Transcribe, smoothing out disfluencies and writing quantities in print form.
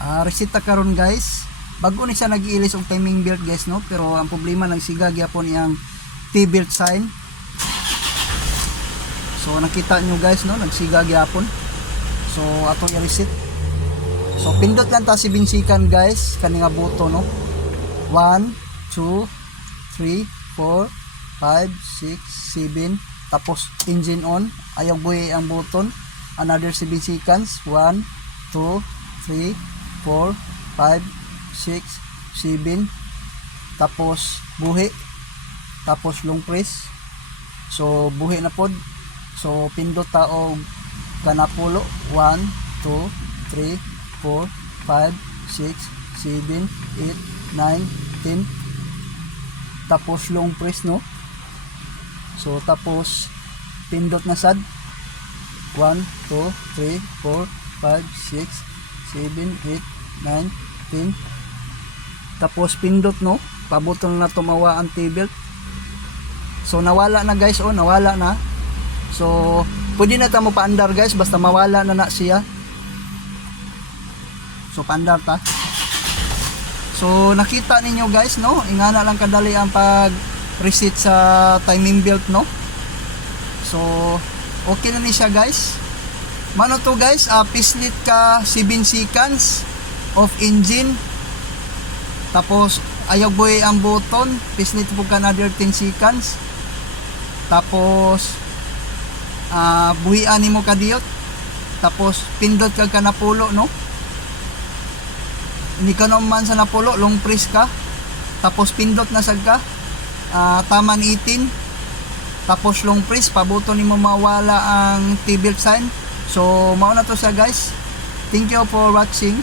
Resita karon guys. Bago ni siya nag-iilis og timing belt guys no, pero ang problema lang siga gyapon iyang T-belt sign. So nakita nyo guys no, nagsiga gyapon. So atong i-reset. So pindot lang ta si binsikan guys, kani nga buto no. 1 2 3 4 5 6 7, tapos engine on, ayaw buhi ang button. Another 7 seconds. 1 2 3 4 5 6 7, tapos buhi, tapos long press. So buhi na pod. So pindot ta og kanapulo. 1 2 3 4 5 6 7 8 9 10, tapos long press no. So tapos pindot na sad. 1 2 3 4 5 6 7 8 9 10, tapos pindot no, pabuton na tumawa ang T-belt. So nawala na guys, oh nawala na. So pwede na ta mo paandar guys, basta mawala na siya. So paandar ta. So nakita ninyo guys no, ingana lang kadali ang pag reset sa timing belt no. So okay na ni siya guys. Mano to guys, pislit ka 7 seconds of engine. Tapos ayaw buhay ang button, pislit po ka another 10 seconds. Tapos buhian nimo ka diyot. Tapos pindot ka napulo no. Hindi ka naman sa napulo, long press ka. Tapos pindot na sag ka. Taman 18. Tapos long press, pabuto nimo mawala ang T-belt sign. So mao na to siya guys. Thank you for watching.